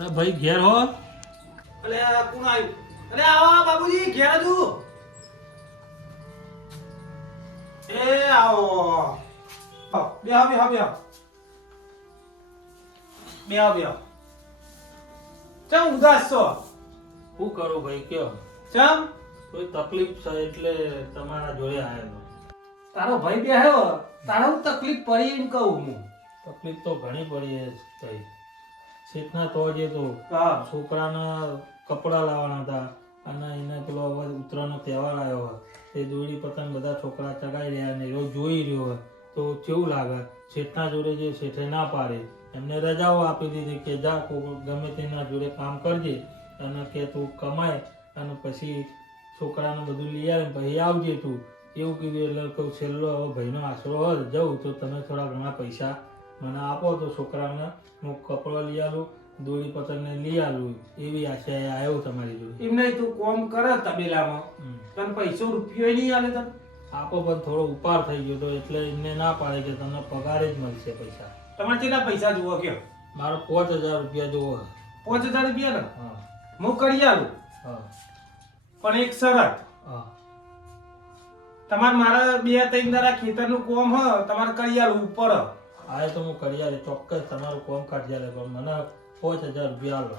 અરે ભાઈ ઘેર હો. અલે કોણ આવ્યું? અરે આવો બાબુજી ઘેર જ એ આવો. બે બે બેહો બે બેહો ચમ ઉદાસ છો? શું કરું ભાઈ કયો? ચમ? કોઈ તકલીફ છે એટલે તમારા જોડે આવેલો તારો ભાઈ બેહ્યો? તારો તકલીફ પડી એમ કહું હું. તકલીફ તો ઘણી પડી છે ભાઈ શેઠના તો જે તો હા. છોકરાના કપડાં લાવવાના હતા અને એને પેલો હવે ઉત્તરાયણનો તહેવાર આવ્યો હોય. તે દોરી પતંગ બધા છોકરા ચગાવી રહ્યા ને એવો જોઈ રહ્યો હોય. તો કેવું લાગે? શેઠના જોડે જે શેઠે ના પાડે એમને રજાઓ આપી દીધી કે જા ગમે તેના જોડે કામ કરજે અને કે તું કમાય અને પછી છોકરાને બધું લઈ આવે ને પછી આવજે તું. એવું કીધું એટલે કહું છેલ્લો હવે ભાઈનો આશરો હોય જવું તો તમે થોડા ઘણા પૈસા મને આપો તો છોકરાને હું કપડો લઈ આલું દોરી પતંગને લઈ આલું એવી આશા આવ્યો તમારી જોડે. એમને તું કોમ કરે તબેલામાં. પણ પૈસો રૂપિયો નહીં આલે તને. આપો પણ થોડો ઉપાર થઈ ગયો તો એટલે એમને ના પાડે કે તમને પગાર જ મળશે પૈસા. તમારે કેટલા પૈસા જુઓ કયો મારો પાંચ હજાર રૂપિયા જોવો પાંચ હજાર રૂપિયા ને? હું. કરી આલું. પણ એક શરત. હા. તમારે મારા બે ત્રણ દાડા ખેતરનું કોમ હ તમારે કરી આલું ઉપર. આ તો હું કરી આલે ચોક્કસ તમારું કોમ કાઢી આલે પણ મને પાંચ હજાર રૂપિયા આલો.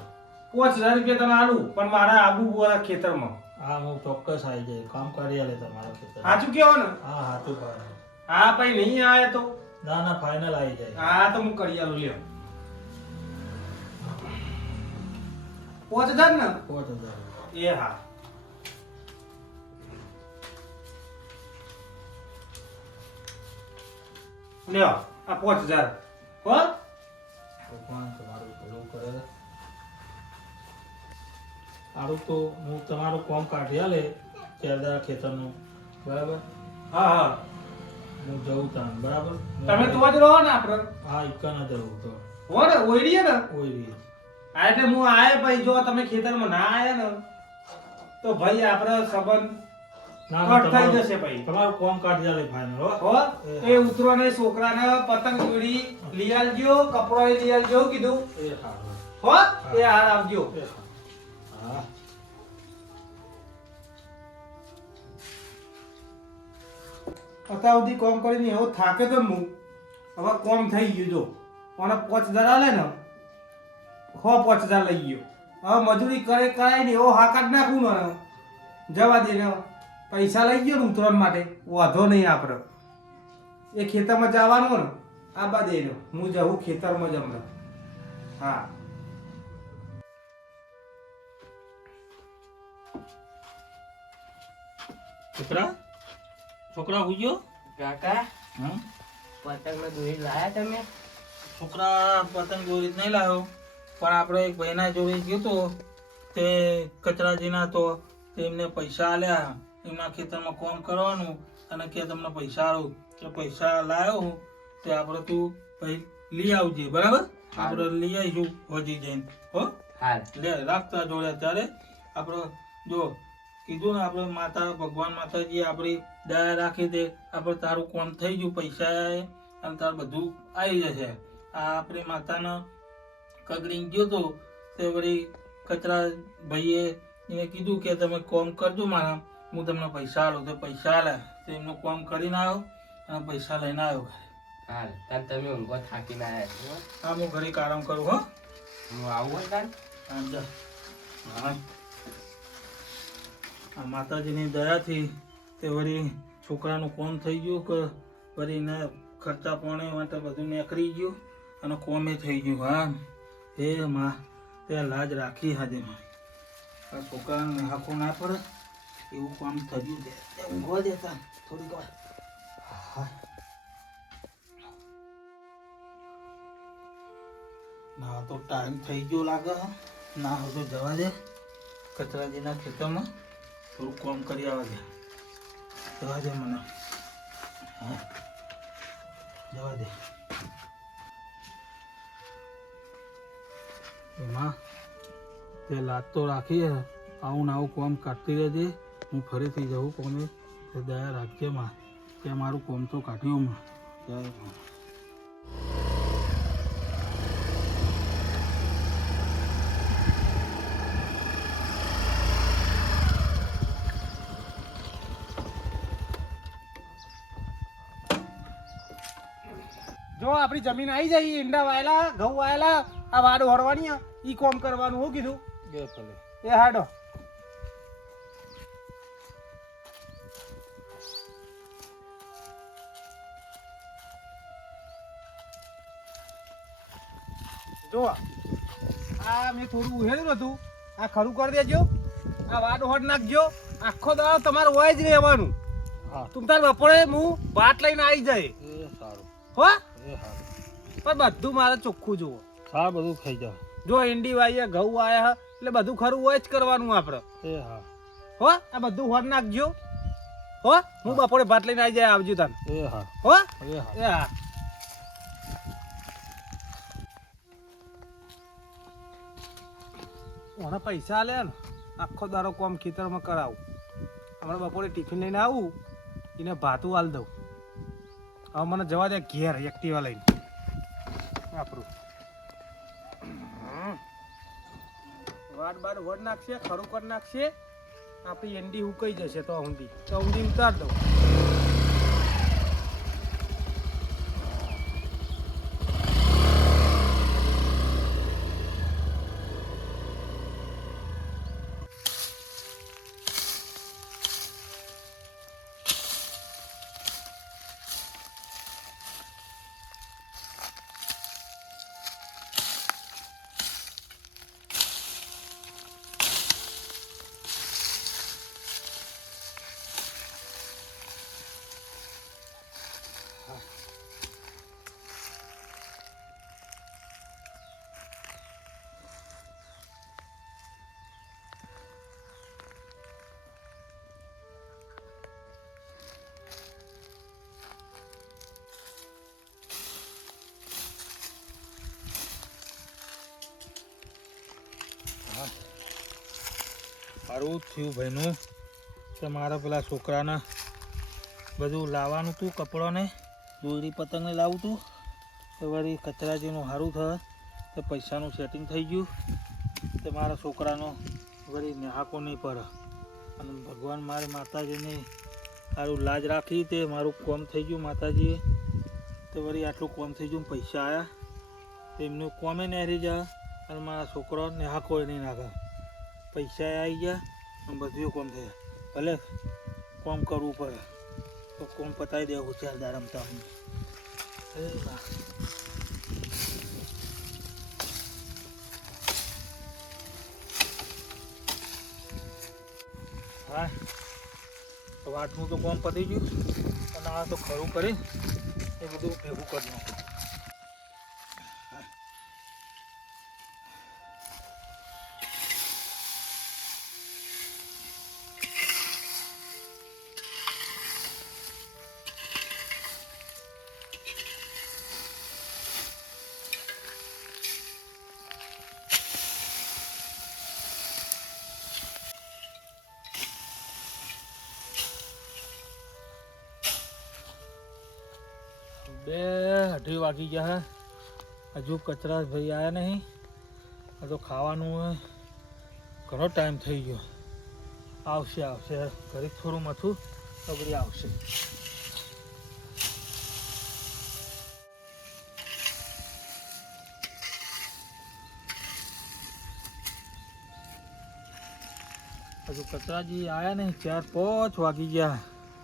પાંચ હજાર રૂપિયા તમે આલું પણ મારા આબુ બુવાના ખેતરમાં. હા હું ચોક્કસ આવી જાય કામ કરી આલે તમારા ખેતર સાચું કેવો ને? હા સાચું કહો હા ભાઈ નહીં આવે તો? ના ના ફાઇનલ આવી જાય. હા તો હું કરી આલું લ્યો. પાંચ હજાર ને? પાંચ હજાર. એ હા. લ્યો. આ પાંચ હજાર. હો? ભગવાન તમારું ભલું કરે. સારું તો હું તમારું કોમ કાઢી આલે કેરદા ખેતરનું. બરાબર? હા હા. હું જઉં ત્યાં બરાબર? તમે તો જ રહો ને આપણે હા ઇક્કા ના જવું તો. હો ને ઓઈડીએ ને? બી આ એટલે હું આયે ભાઈ જો તમે ખેતરમાં ના આયા ને તો ભાઈ આપણે સંબંધ કટ થઈ જશે ભાઈ. તમારું કોમ કાઢી હો. એ ઉતરો ને છોકરાને પતંગ દોરી લઈ આલજો કપડો લઈ આલજો કીધું. એ સારું હો. એ હાર આવજો. હા. અત્યાર સુધી કોમ કરીને એવો થાકે તો હું. હવે કોમ થઈ ગયું જો. મને પાંચ હજાર આલે ને હો પાંચ હજાર લઈ ગયો. હવે મજૂરી કરે કરાય ને એવો હાકાટ નાખું ને જવા દે ને પૈસા લઈ ગયો ને ઉતરણ માટે વાંધો નહીં આપણે. એ ખેતરમાં જવાનું ને આ બાદ એનો હું જવું ખેતરમાં જ હમણાં. હા. છોકરા? છોકરા હુજ્યો કાકા? હમ? પતંગ દોરી લાયા તમે? છોકરા પતંગ દોરી નહીં લાવ્યો પણ આપણે એક ભાઈના જોડે ગયો તો તે કચરાજીના તો તેમને પૈસા આલ્યા. એમના ખેતરમાં કોમ કરવાનું અને કે તમને પૈસા આવું કે પૈસા લાવ્યો હું તે આપણે તું ભાઈ લઈ આવજે બરાબર? આપણે લઈ આવીશું હોજી જઈને હો? લે રાખતા જોડે અત્યારે. આપણે જો કીધું ને આપણે માતા ભગવાન માતાજી આપણી દયા રાખી દે આપણે તારું કોમ થઈ ગયું પૈસા અને તારું બધું આવી જશે. આ આપણી માતાનો કગડી ગયો તો તે વળી કચરા ભાઈએ એને કીધું કે તમે કોમ કરજો મારા. હું તમને પૈસા આલું તો પૈસા આલે તો એમનું કોમ કરીને આવ્યો અને પૈસા લઈને આવ્યો ઘરે. હાલ તાર તમે ઊંઘો થાકીને છો. હા હું ઘરે આરામ કરું હો. હું આવું હોય તાર? હા, જા. હા. આ માતાજીની દયાથી તે વળી છોકરાનું કોમ થઈ ગયું કે વળી એને ખર્ચા પાણી માટે બધું નીકળી ગયું અને કોમે થઈ ગયું. હા. હે માં તે લાજ રાખી હાજે મારી. આ છોકરાને હાકો ના પડે. એવું કામ થયું છે. ઊંઘવા દેતા થોડીક વાર. ના, તો ટાઈમ થઈ ગયો લાગે ના હજુ જવા દે. કચરાજીના ખેતરમાં થોડું કામ કરી આવવા દે. જવા દે મને. હા. જવા દે. એમાં તે લાત તો રાખી આવું આવું કામ કાઢતી રહેજે. હું ફરીથી જવું કોને? દયા રાજ્યમાં કે મારું કોમ તો કાઢ્યુંમાં જો આપણી જમીન આવી જાય ઈંડા વાયેલા ઘઉં વાયેલા આ વાડ ઓરવાની ઈ કોમ કરવાનું હું કીધું? એ હાડો. જો આ મેં થોડું ઉહેર્યું હતું. આ ખરું કરી દેજો. આ વાડ હોડ નાખજો. આખો દાડો તમારે હોય જ રહેવાનું. હા. તું તાર બપોરે હું ભાત લઈને આવી જાય સારું. હો? પણ બધું મારે ચોખ્ખું જુઓ. સારું બધું ખાઈ જાય. જો ઈંડી વાઈએ ઘઉં આયા એટલે બધું ખરું હોય જ કરવાનું આપણે એ હા. હો? આ બધું હોર નાખજો. હો? હું. બપોરે ભાત લઈને આવી જાય આવજો તને. એ હા. હો. એ હા એ હા મને પૈસા આલે ને આખો દારો કોમ ખેતરમાં કરાવું. હમણાં બપોરે ટિફિન લઈને આવું એને ભાતું હાલ દઉં. હવે મને જવા દે ઘેર એક્ટિવા લઈને. આપણું વાડ બાડ વડ નાખશે ખરું કરી નાખશે. આપણી એંડી ઉકાઈ જશે તો ઊંધી તો ઊંધી ઉતાર દઉં. સારું થયું ભાઈનું. કે મારા પેલા છોકરાને બધું લાવવાનું હતું કપડાને, દોરી પતંગને લાવું હતું તો વળી કચરાજીનું સારું થયું તો પૈસાનું સેટિંગ થઈ ગયું. તે મારા છોકરાનો વળી નેહાકો નહીં પડે. અને ભગવાન મારે માતાજીને સારું લાજ રાખી તે મારું કોમ થઈ ગયું માતાજીએ. તો વળી આટલું કોમ થઈ ગયું પૈસા આવ્યા તો એમનું કોમે નહેરી જાય અને મારા છોકરો નેહાકો નહીં નાખે. પૈસા આવી ગયા અને બધું કોમ થયા. ભલે કોમ કરવું પડે, તો કોમ પતાવી દેવું હોશિયારદાર દાર રમતા હું હા, તો આઠમું તો કોમ પતી ગયું, અને આ તો ખરું કરી એ બધું ભેગું કરી નાખ્યું અઢી વાગી ગયા હે. હજુ કચરા ભાઈ આવ્યા નહીં. તો ખાવાનું. ઘણો ટાઈમ થઈ ગયો. આવશે આવશે. ઘરે થોડું મથું તો બધી આવશે. હજુ કચરાજી આવ્યા નહીં. ચાર પાંચ વાગી ગયા.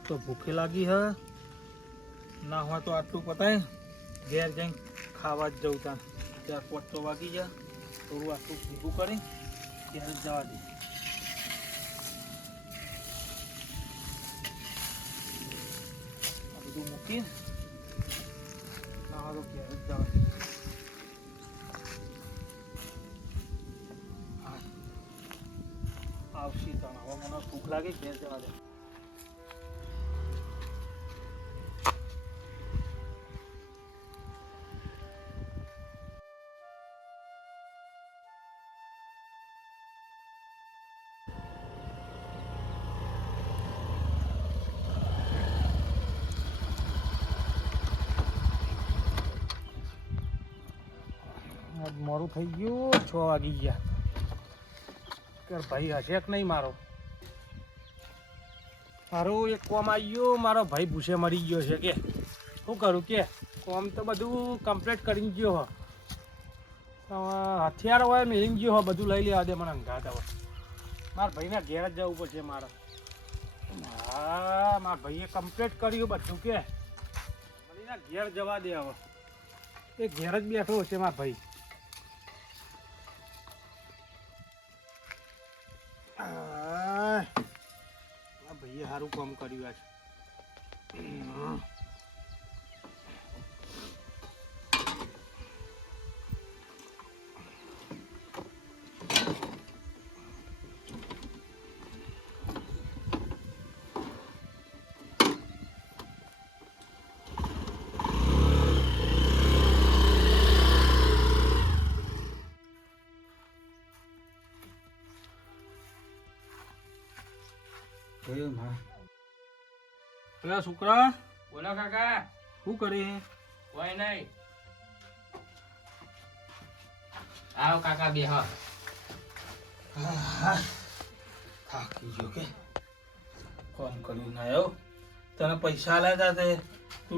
તો ભૂખે લાગી હ. ના હોય તો આટલું પતાય. ઘેર જઈને ખાવા જ જવું ત્યાં. ચાર પાંચ વાગી ગયા. થોડું આટલું ભેગું કરી ત્યારે જવા દે આ બધું મૂકી ના ક્યારે જ જવા દે. આવશે તણ. મને ભૂખ લાગે, ઘેર જવા દે. મોડું થઈ ગયું. છ વાગી ગયા. કે ભાઈ, હશે કે નહીં મારો? મારો એક કોમ આવી ગયો મારો ભાઈ ભૂસે મરી ગયો છે કે. શું કરું કે? કોમ તો બધું કમ્પ્લીટ કરી ગયો હો. હથિયાર હોય મેળી ગયો હો, બધું લઈ લેવા દે મને અંગાત હવે. મારા ભાઈના ઘેર જ જવું પડશે મારે. હા, મારા ભાઈએ કમ્પ્લીટ કર્યું બધું કે. ભાઈના ઘેર જવા દે હવે. એ ઘેર જ બેઠો હશે મારા ભાઈ. મારા ભાઈએ સારું કામ કર્યું આજ પેલા છોકરા? બોલો કાકા. શું કરી કોઈ નહીં. આવો કાકા બે હા થાકી ગયો કે? ફોન કર્યું ના આવ્યો તને પૈસા લાવ્યા તા? તે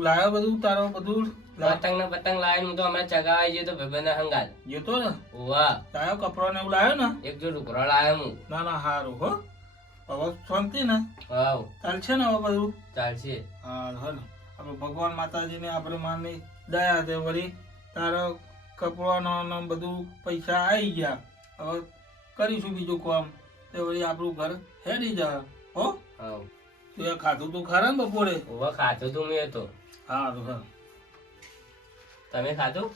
લાવ્યો બધું તારો બધું? પતંગ ને પતંગ લાવીને હું તો હમણાં ચગાવાઈ જતો તો ભાઈબંધ હંગાલ જતો ને? વાહ લાવ્યો કપડો ને એવું લાવ્યો ને? એક જો ટુકડો લાવ્યો હું. ના ના સારું હો. હવે શાંતિ ને? હાવ ચાલશે ને હવે બધું? ચાલશે. હા હે ને આપણે ભગવાન માતાજીને આપણે માની દયા તે વળી. તારો કપડાનો ને બધું પૈસા આવી ગયા. હવે કરીશું બીજું કામ. તે વળી આપણું ઘર હેડી જાય. હો? હા તું એ ખાધું તું ખરા ને બપોરે? હવે ખાધું તું મેં તો. હા તમે ખાધું?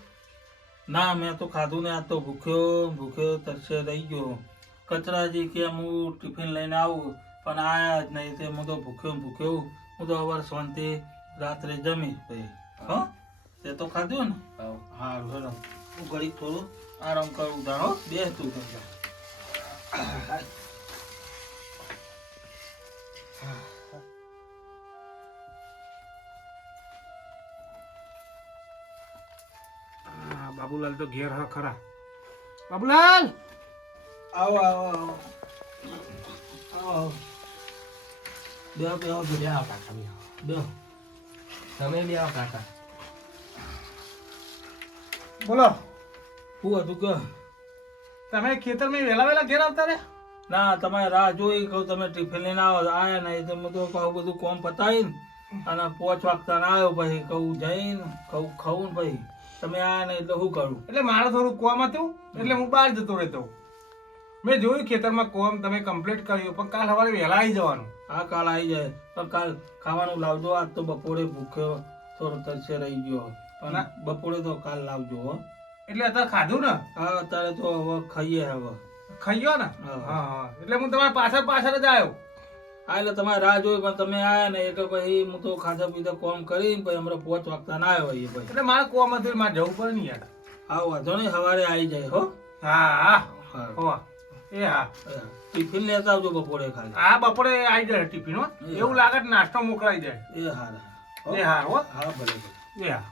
ના મેં તો ખાધું ને આ તો ભૂખ્યો ભૂખ્યો તરસે રહી ગયો. કચરાજી કે હું ટિફિન લઈને આવું પણ આયા જ નહીં તે હું તો ભૂખ્યો ભૂખ્યો હું. તો અવાર શાંતિ રાત્રે જમી પછી હો? તે તો ખાધું ને? હારું હેલો હું ઘડીક થોડું આરામ કરું જાણો બે તું કરજો હા, બાબુલાલ તો ઘેર હા ખરા. બાબુલાલ! આવો આવો આવો. આવો. બે બે આવો બે આવો કાકા બે તમે બે આવો કાકા. બોલો. શું હતું કે? તમે ખેતરમાં વહેલા વહેલા ઘેર આવતા રે ના તમારે રાહ જોઈ કહું તમે ટિફિન લઈને આવો. આયા નહીં તો તો કહું બધું કોમ પતાવીને અને પોચ વાગતા ના આવ્યો પછી કહું જઈને કહું ખાઉં ને પછી. તમે આયા નહીં એટલે શું કરું? એટલે મારે થોડું કોમ હતું એટલે હું બહાર જતો રહેતો. મેં જોયું ખેતરમાં કોમ તમે કમ્પ્લીટ કર્યું પણ કાલ સવારે વહેલા આવી જવાનું. આ કાલ આવી જાય. પણ કાલ ખાવાનું લાવજો આજ તો બપોરે ભૂખ્યો થોડો તરસે રહી ગયો. પણ બપોરે તો કાલ લાવજો હો. એટલે અત્યારે ખાધું ને? હા અત્યારે તો હવે ખાઈએ હવે. ખાઈ ગયો ને? હા. હા હા. એટલે હું તમારા પાછળ પાછળ જ આવ્યો. હા એટલે તમારે રાહ જોઈ પણ તમે આયા ને એટલે પછી હું તો ખાધા પીધા કોમ કરી પછી હમણાં પોચ વાગતા ના આવ્યો એ પછી. એટલે મારે કોમ હતું મારે જવું પડે ને યાર. હા વાંધો નહીં સવારે આવી જાય હો. હા હા. હા. હો એ હા હા. ટિફિન લેતા આવજો બપોરે ખાલી. આ બપોરે આવી જાય ટિફિન હો. એવું લાગે નાસ્તો મોકલાઈ જાય. એ હારા એ હા હો. હા ભલે ભલે. એ હા.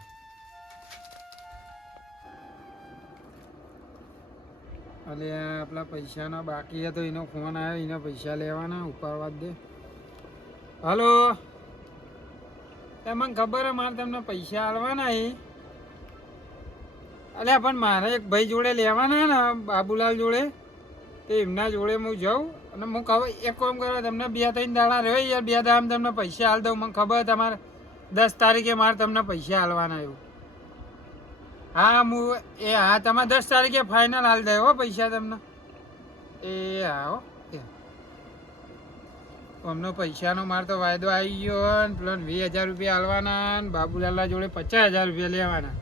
એટલે આપણા પૈસાના બાકી હતો એનો ફોન આવ્યો એના પૈસા લેવાના ઉપાડવા જ દે. હલો? એ મને ખબર હે મારે તમને પૈસા આલવાના એ અલ્યા પણ મારે એક ભાઈ જોડે લેવાના ને બાબુલાલ જોડે. તે એમના જોડે હું જાઉં અને હું ખબર એક કામ કરો, તમને બે ત્રણ દાડા રહ્યો યાર, બે દાડા તમને પૈસા હાલ દઉં. મને ખબર તમારે દસ તારીખે મારે તમને પૈસા હાલવાના એવું. હા, હું એ, હા તમે દસ તારીખે ફાઇનલ હાલ દે હો પૈસા તમને. એ, હા, હો અમનો પૈસાનો મારે તો વાયદો આવી ગયો ને, પેલો વીસ હજાર રૂપિયા હાલવાના ને, બાબુલાલના જોડે પચાસ હજાર રૂપિયા લેવાના.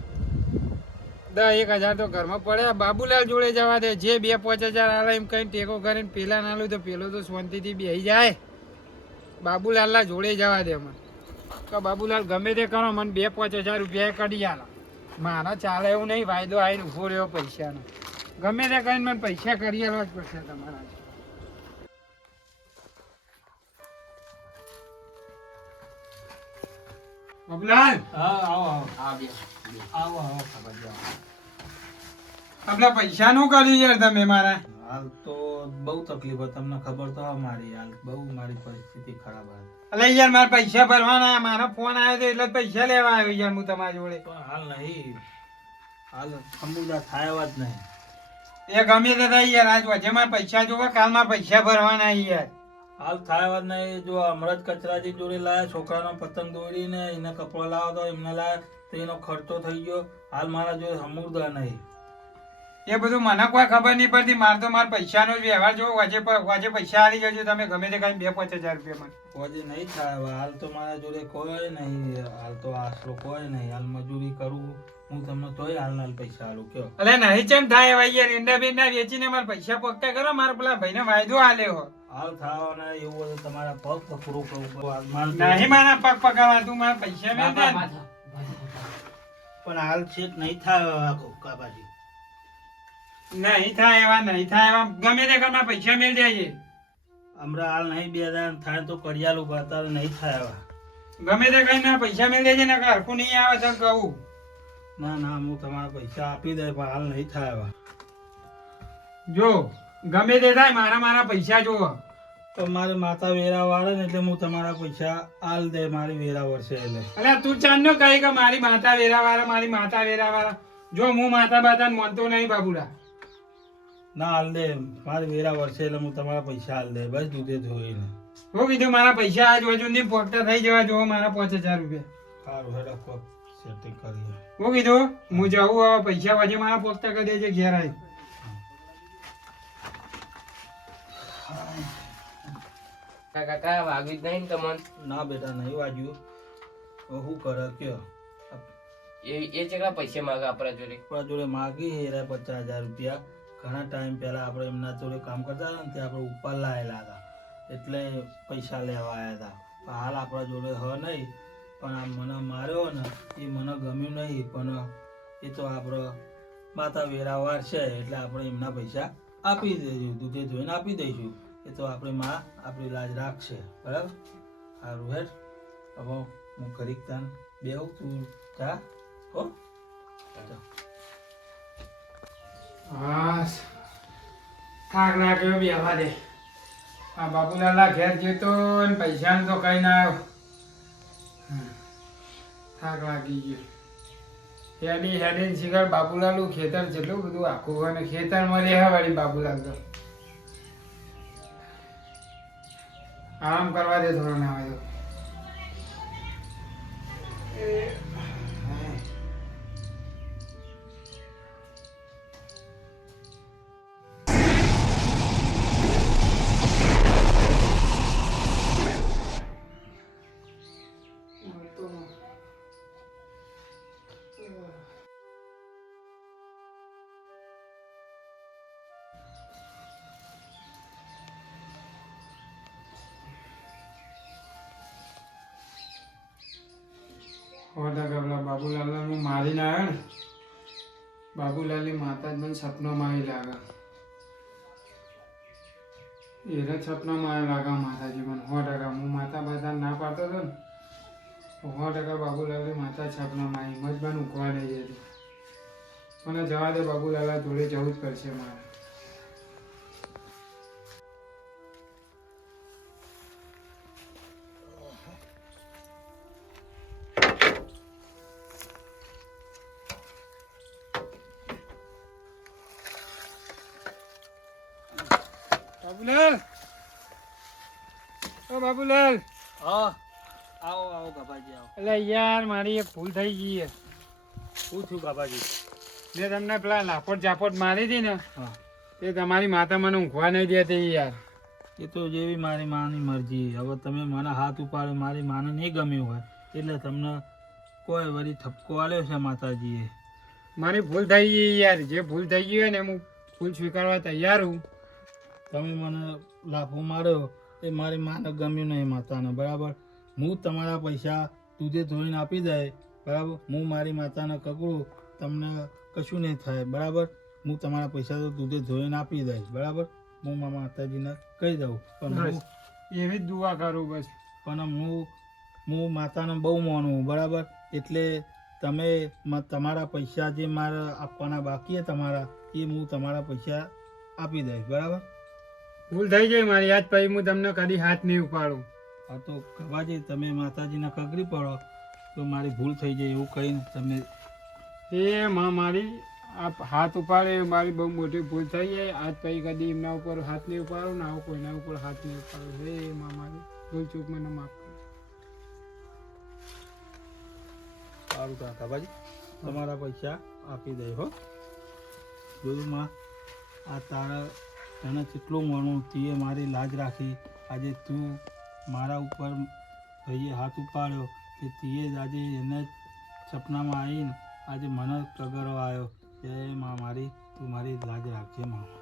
દસ એક હજાર તો ઘરમાં પડ્યા. બાબુલાલ જોડે જવા દે. જે બે પાંચ હજાર હાલે એમ કઈ ટેકો કરીને પેલા ના લઉં તો પેલો તો શાંતિથી બેસી જાય. બાબુલાલના જોડે જવા દે મને. તો બાબુલાલ ગમે તે કરો, મને બે પાંચ હજાર રૂપિયા કાઢી આલા. મારા ચાલે એવું નહીં, વાયદો આવીને ઊભો રહ્યો પૈસાનો. ગમે તે કરીને મને પૈસા કરી આલવા જ પડશે તમારા બાબુલાલ હા આવો આવો. હા બે આવો ખબર કર્યું યાર તમે મારા. હાલ તો બહુ તકલીફ હોય તમને ખબર તો મારી હાલ. બહુ મારી પરિસ્થિતિ ખરાબ હાલ અલે યાર મારા પૈસા ભરવાના. મારો ફોન આવ્યો હતો એટલે જ પૈસા લેવા આવ્યો યાર હું તમારી જોડે. પણ હાલ નહીં. હાલ સમુદાય થાય એવા જ નહીં. એ ગમે તે થાય યાર. આજ વચ્ચે મારા પૈસા જોવા કાલ મારા પૈસા ભરવાના યાર. હાલ થાય વાત નહીં. જો અમરજ કચરાજી જોડે લાયા છોકરાનો પતંગ દોરીને એને કપડાં લાવો તો એમને લાયા તો એનો ખર્ચો થઈ ગયો. હાલ મારા જોડે સમુદાય નહીં. એ બધું મને કોઈ ખબર નહીં પડતી. મારે તો મારા પૈસાનો જ વ્યવહાર જો વાજે વચ્ચે પૈસા આવી જજો તમે ગમે તે કઈ બે પાંચ હજાર રૂપિયા મને. કોઈ નહીં થાય. હાલ તો મારા જોડે કોઈ નહીં. હાલ તો આશરો કોઈ નહીં. હાલ મજૂરી કરું. હું તમને તોય હાલ હાલ પૈસા હાલું કયો. અલે નહીં ચેમ થાય ભાઈ યાર ઈંડા બીંડા વેચીને મારા પૈસા પક્કા કરો મારા પેલા ભાઈને વાયદો આલ્યો હાલ થવાના એવું હોય તમારા પગ પકડું કરું નહીં મારા પગ પકડવા તું મારા પૈસા મે દે પણ હાલ છેક નહીં થાય કાબાજી નહીં થાય એવા નહીં થાય એવા. ગમે તે ઘરમાં પૈસા મેળ જાય હમણાં હાલ નહીં બે હજાર થાય તો કરિયાલું અત્યારે નહીં થાય એવા. ગમે તે કઈ ના પૈસા મેળ જાય ને હરખું નહીં આવે તો કહું. ના ના હું તમારા પૈસા આપી દે પણ હાલ નહીં થાય એવા જો ગમે તે થાય મારા મારા પૈસા જોવો. તો મારે માતા વેરા વાળે ને એટલે હું તમારા પૈસા હાલ દે મારી વેરા વર્ષે એટલે. અરે તું ચાંદનો કહી કે મારી માતા વેરા વાળા મારી માતા વેરા વાળા. જો હું માતા બાતા માનતો નહીં બાબુલા. ના હાલ દે મારી વેરા વર્ષે એટલે હું તમારા પૈસા હાલ દે બસ દૂધે ધોઈને. હું કીધું મારા પૈસા આજ વજુ ની પોકતા થઈ જવા જો મારા પાંચ હજાર રૂપિયા. સારું હેડો સેટિંગ કરીએ હું કીધું હું જવું હવે પૈસા વજે મારા પોકટા કરી દેજે ઘેર આવી કાકા વાગ્યું જ નહીં ને તમને? ના બેટા નહીં વાગ્યું. શું કરે કયો? એ એ ચેટલા પૈસા માંગે આપણા જોડે? આપણા જોડે માગી હેરા પચાસ હજાર રૂપિયા. ઘણા ટાઈમ પહેલા આપણે એમના જોડે કામ કરતા હતા ને ત્યાં આપણે ઉપર લાયેલા હતા. એટલે પૈસા લેવા આવ્યા હતા. પણ હાલ આપણા જોડે હ નહીં. પણ આ મને માર્યો ને એ મને ગમ્યું નહીં, પણ એ તો આપણો માતા વેરાવાર છે, એટલે આપણે એમના પૈસા આપી દઈશું દૂધે ધોઈને આપી દઈશું. એ તો આપણી માં આપણી લાજ રાખશે, બરાબર? સારું હેઠ હવે હું કરીક તાન બેહું, તું જા, હો. થાક નાખ્યો બેહવા દે આ બાપુલાલા ઘેર જતો પૈસા તો કઈ ના આવ્યો. થાક લાગી ગયો. હેડી હેડી શિખર બાબુલાલું ખેતર જેટલું બધું આખું અને ખેતર ખેતરમાં રહે વળી બાબુલાલ તો. આરામ કરવા દે, થોડો ના હોય હોટા પેલા બાબુલાલને હું મારીને આવ્યો ને, બાબુલાલની માતા જ મને સપનામાં આવી લાગે. એને સપનામાં આવી લાગે માતાજી મને. સો ટકા. હું માતા બાતા ના પાડતો હતો ને સો ટકા બાબુલાલની માતા સપનામાં આવી મજબાન ઉકવા લઈ જતી મને જવા દે બાબુલાલા જોડે જવું જ પડશે મારે. બાબુલાલ ઓ બાબુલાલ હા આવો આવો બાબાજી આવો. એટલે યાર મારી એક ભૂલ થઈ ગઈ છે. શું થયું બાબાજી? મેં તમને પેલા લાપોટ ઝાપોટ મારી હતી ને તે તમારી માતા મને ઊંઘવા નહીં દેતી યાર. એ તો જેવી મારી માની મરજી. હવે તમે મને હાથ ઉપાડે મારી માને નહીં ગમ્યું હોય એટલે તમને કોઈ વળી ઠપકો આલ્યો છે માતાજીએ? મારી ભૂલ થઈ ગઈ યાર. જે ભૂલ થઈ ગઈ હોય ને હું ભૂલ સ્વીકારવા તૈયાર હું. તમે મને લાફો માર્યો એ મારી માને ગમ્યું નહીં માતાને બરાબર? હું તમારા પૈસા દૂધે ધોઈને આપી દે બરાબર? હું મારી માતાને કકડું તમને કશું નહીં થાય બરાબર? હું તમારા પૈસા તો દૂધે ધોઈને આપી દઈશ બરાબર? હું મારા માતાજીને કહી દઉં પણ એવી જ દુઆ કરું બસ. પણ હું હું માતાને બહુ માનું બરાબર? એટલે તમે તમારા પૈસા જે મારા આપવાના બાકી છે તમારા એ હું તમારા પૈસા આપી દઈશ બરાબર? ભૂલ થઈ જાય મારી આજ પછી હું તમને કદી હાથ નહીં ઉપાડું. આ તો કવાજી તમે માતાજીના કગરી પડો તો મારી ભૂલ થઈ જાય એવું કહીને તમે એ માં મારી આ હાથ ઉપાડે મારી બહુ મોટી ભૂલ થઈ જાય. આજ પછી કદી એમના ઉપર હાથ નહીં ઉપાડું ને આવું કોઈના ઉપર હાથ નહીં ઉપાડો. હે માં મારી ભૂલ ચૂક મને માફ કરો સારું કાકાભાઈ તમારા પૈસા આપી દે હો. જોયું માં આ તારા તને કેટલું મણું તીએ મારી લાજ રાખી. આજે તું મારા ઉપર ભાઈએ હાથ ઉપાડ્યો કે તીએ આજે એને સપનામાં આવીને આજે મને જ કગરો આવ્યો જય મા મારી, તું મારી લાજ રાખજે માં.